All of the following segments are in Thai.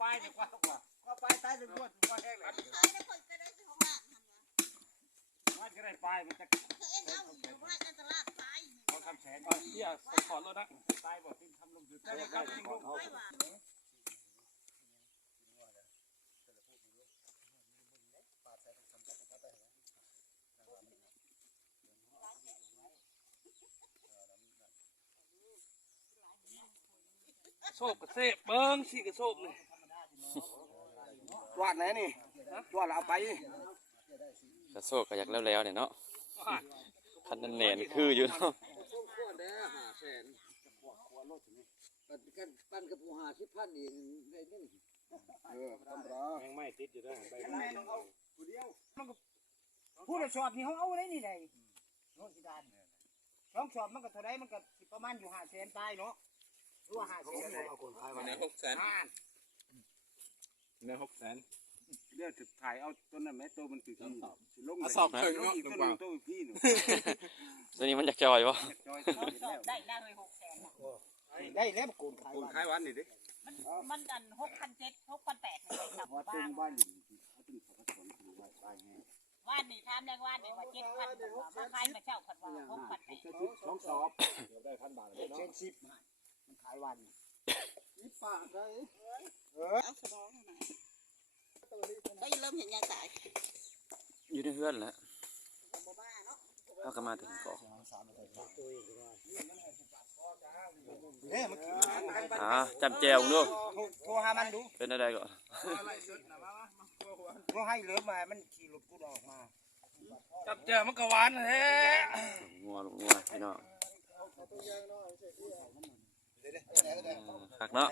ปลายดีกว่าข้อปลายตายเป็นรวดข้อแห้งเลยมันก็ได้ปลายมันจะเขาทำแสนเฮียขอรถนะตายบ่ทิ้งทำลงจุดได้เลยครับทิ้งลงโซบกระเซบเบิ้งสิกระโซบนี่ วาดไหนนี่วาดเอาไปกระโซกก็อยากแล้วๆเนี่ยเนาะคันนั้นแหนๆคืออยู่เนาะส้มขวดได้ห้าแสนปันกันปันกับผู้หาสิบพันเองได้เงินเออธรรมดาแมงไม่ติดอยู่ด้วยใบแม่เอาผู้เดียวมันก็ผู้ละชอบนี่เขาเอาได้นี่ไดโน่นสิดานสองชอบมันก็เท่าไรมันก็สิประมาณอยู่ห้าแสนปลายเนาะหรือว่าห้าแสนเอาคนขายมาในหกแสน ห้าในหกแสนเดี๋ยวจะถ่ายเอาต้นนั้นแม่ตัวมันติดที่ลงเอาสอบเพิ่งลงเนาะอีกหรืต้อนเปล่าตัวพี่หนูตัวนี้มันอยากจอยวะจอยเขาสอบได้ได้เลยหกแสนได้แล้วโกนขายคุณวันขายวันนี่ดิมันมันอันหกพันเจ็ดหกพันแปดเลยครับว่าต้บ้านงบ้านอยู่เขาต้นเขาผสมคือว่าตายไงว่านนี่ทำแรงว่านนี่ว่าเจ็ดพันมาขายมาเช่าพันว่าหกพันแปดสองสอบได้พันบาทเลยเซนสิบมันขายวัน นี่ปากได้เอาสมองมาก็ยังเริ่มเห็นยาตายอยู่ในเฮือนแล้วบ้าเนาะเขาก็มาถึงเกาะเด้มันอ่าจำแจวดูโทรหามันดู เป็นอะไรก่อนโทรให้เหลือมา มันขี่รถกูออกมาจับเจอมันก็หวานแท้งัวลูกงัวพี่น้อง หักเนาะ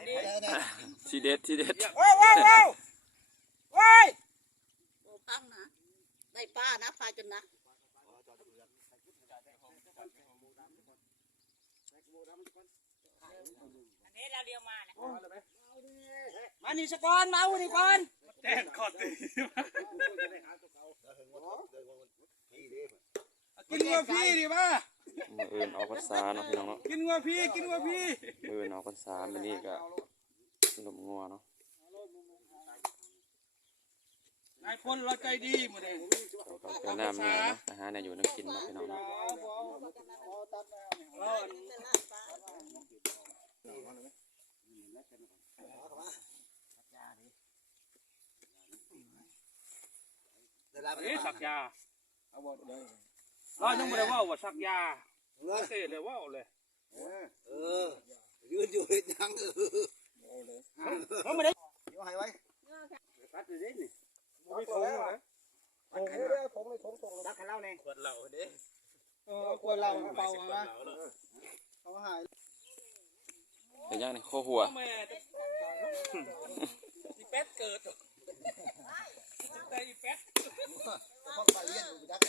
ทีเด็ดทีเด็ดว้าวว้าวว้าวว้ายโอ้พังนะได้ป้านะพาจนนะอันนี้เราเดียวมานะมานี่สกอนมาเอาดิก่อนแจ้งขอตีกินงัวพี่ดิบ้า มืออื่นออกพรรษาเนาะพี่น้องเนาะกินงัวพี่กินงัวพี่มืออื่นออกพรรษามื้อนี้ก็ขนมงัวเนาะนายพลเราใจดีหมดเลยเขาก็เป็นน้ำเนื้อเนาะอาหารเนี่ยอยู่น้ำกินเนาะพี่น้องเนาะนี่สักยาเรายังไม่ได้ว่าว่าสักยาโอเคเลยว่าเลยเออยืนอยู่เฮ็ดหยังเออเขาไม่ได้เดี๋ยวให้ไว้ตัดเลยนี่ไม่ถูกนะผมไม่ได้ผมไม่ผมส่งรักให้เราเนี่ยขวดเหล้าเด้เออควรเราเป่ามาเขาหายเดี๋ยวย่างนี่โคหัวแม่อีเป็ดเกิดแต่อีเป็ดพ่อไปเรียนอยู่จัก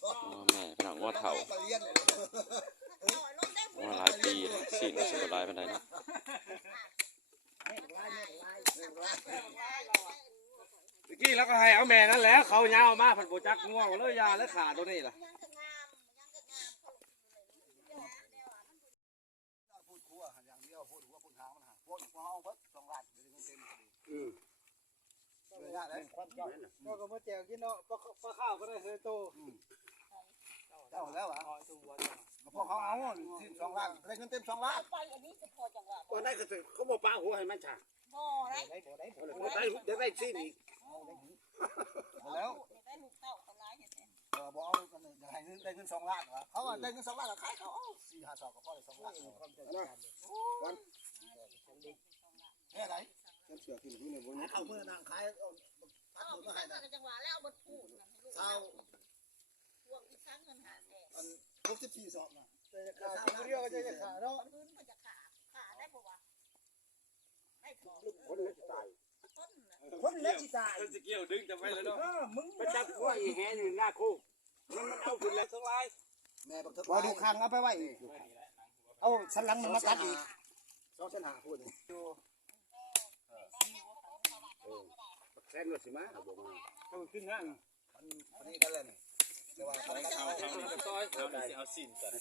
งัวแม่พี่น้องงั วเฒ่าไปเรียนงัวหลายปีสี่ก็สิบหลายปานใดเนาะเมื่อกี้เราก็ให้เอาแม่นั่นแหละเขายาวมาผัดโบจักง่วงเลยยาแล้วขาตัวนี้ล่ะพูดครัวหันอย่างเดียวพูดหัวพูดหางมันหาพูดหัวเอาเบิดสองล้านเดี๋ยวเงินเต็มอือเลยยากเลยความเจ้าก็ก็มาแจวกินเนาะปลาปลาข้าวก็ได้เฮยโต เจ้าแล้วอะพวกเขาเอาสิสองล้านได้เงินเต็มสองล้านไปอันนี้จะพอจังหวะวันนั้นก็เขาบอกป้าหัวให้มันฉากพอได้ได้บ่ได้บ่ได้จะได้สิ้นอีกแล้วได้ลูกเต้าตลายเห็นไหมเออบอกเอาจะให้เงินได้เงินสองล้านวะเขาได้เงินสองล้านก็ขายเขาสี่ห้าสองก็พอได้สองล้านเนี่ยไหนฉันเสือขึ้นที่ไหนบนนี้เอาเมื่อนางขายเอาพัดเอามือไปมาให้ใส่นะจังหวะแล้วบนพูดนะให้ลูกเท่า พวงอีกครั้งเงินหาแสนอันหกสิบสี่สอบน่ะแต่จะขาดผู้เดียวก็จะจะขาดเนาะพื้นมันจะขาดขาดได้ปะวะได้ถึงคนเล็กตายต้นนะคนเล็กสิตายจะเกี่ยวดึงจะไปแล้วเนาะเออมึงไปจับหัวอีแห่นี่หน้าโคกมันมันเอาขึ้นแล้วสลายแม่บักเทิดว่าดูคังเอาไปไว้เอาสันหลังมันมาตัดอีกสองเส้นหาพูดแซนว่าสิมาบอกมาต้องขึ้นนั่นอันนี้กันเลย นี่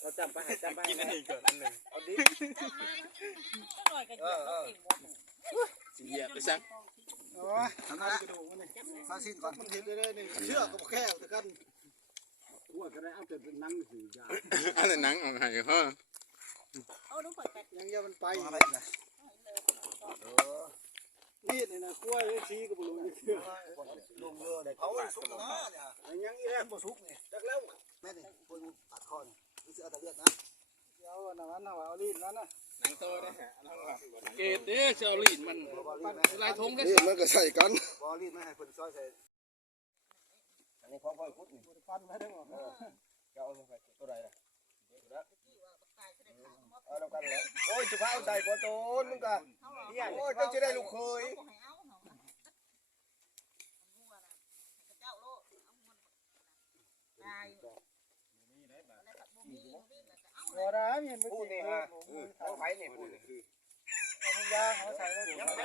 เขาจำไปให้จำไปกินอันนี้ก่อนอันหนึ่งเอาดิหน่อยก็เยอะเอาเองหมดสิเหยียบไปซักโอ้ยทำอะไรกระดูกมันนี่ซาซินก่อนมันเห็นได้เลยนี่เชือกก็บ่แค่แต่กันว่าก็ได้เอาแต่เป็นนังสิยาอะไรหนังออกให้เขาเอาดูเปิดแปดยังเยอะมันไปอะไรนะ นี่นี่นะกล้วยชี้ก็บ่รู้เชือลงเรือได้เขาสุกนะเนี่ยยังอีแรงบ่สุกนี่จักแล้วแม่นี่คนตัดคอนี่รู้สึกเอาแต่เลือดนะเอาอันนั้นนะเอาลิ้นนั้นนะหนังโตได้ฮะเกตเด้เชอรี่มันลายทงได้นี่มันก็ใส่กันบอลิ้นไม่ให้คนซ้อยใส่อันนี้ของพ่อพุทธนี่ฟันไม่ได้หรอกจะเอาลงไปตัวใดล่ะเอาลงกันเลยโอ้ยสุภาพใจกว่าโตนมึงกั นโอ้ยเจ้าจะได้ลูกเคยให้เอาเนาะเจ้าโลดเอามันตายอะไรแบบบ่มีบ่มีแล้วก็เอาบอได้เห็นไม่พูดตินี่ดฮะเอาไผ่นี่พูดนี่เอาทุกอย่างเอาใส่แล้วยังไง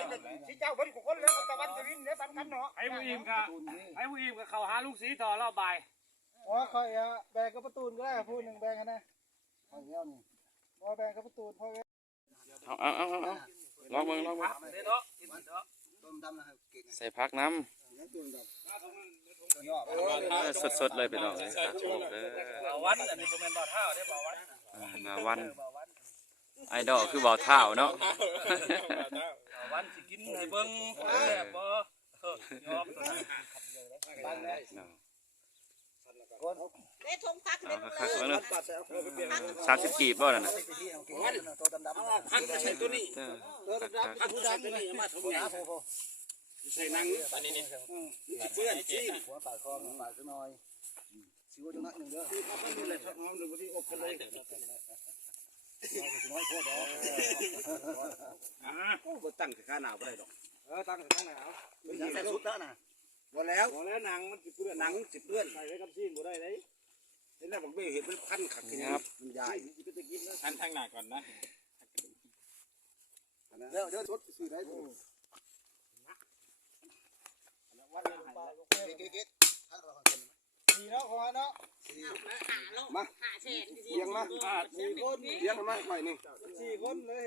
ที่เจ้าเพิ่นกูคนแล้วตะวันจะวินเนี่ยปันกันเนาะไอ้ผู้อิ่มกับไอ้ผู้อิ่มกับเขาหาลูกสีต่อรอบบ่ายอ๋อคอยแบกกับประตูนก็ได้พูดหนึ่งแบกกันนะเอาเงี้ยนี่บอแบกกับประตูนพอเอาเอาเอาเอาเอา ลองเบิ่งลองเบิ่งต้มดำนะครับเก่งใส่พักน้ำเออสดๆเลยพี่น้องเลยครับผมเด้อวันอันนี้เป็นบ่อเท้าได้บ่อวันอ่ามาวันไอดอลคือเบาเท้าเนาะวันสิกินให้เบิ่งแซ่บบ่ยอมตัวนั้น เด้ทงพักเด้คักๆเบิ่งเนาะปัดใส่เอาเกลือสามสิบกีบบ่นั่นน่ะตัวดำดำพันไม่ใช่ตัวนี้เออตัวดำดำผู้ดำตัวนี้มาถุงาโผล่ใช่นังอันนี้นี่เพื่อนจี้หัวปาดคอปาซะหน่อยสิวจังนั้นหนึ่งเด้อนี่แหละครับเอาหนึ่งที่อกกันเลยน้อยโคตรดอกอ้บ่ตั้งค่าหนาวบ่ได้ดอกเออตั้งข้าหนาวยังใส่สุดแล้วนะ บ่แล้ว บ่แล้วหนังมันสิเปื้อนหนังสิเปื้อนใส่ไว้กับซีนบ่ได้เลยเห็นแล้วบักเบ้เห็นมันพันขักนี่ครับมันใหญ่พันทางหน้าก่อนนะเดี๋ยวเดี๋ยวสุดสื่อได้ถูกดีเนาะขอเนาะมาหาแสนเลี้ยงมาสี่คนเลี้ยงมาใหม่นี่สี่คนเลย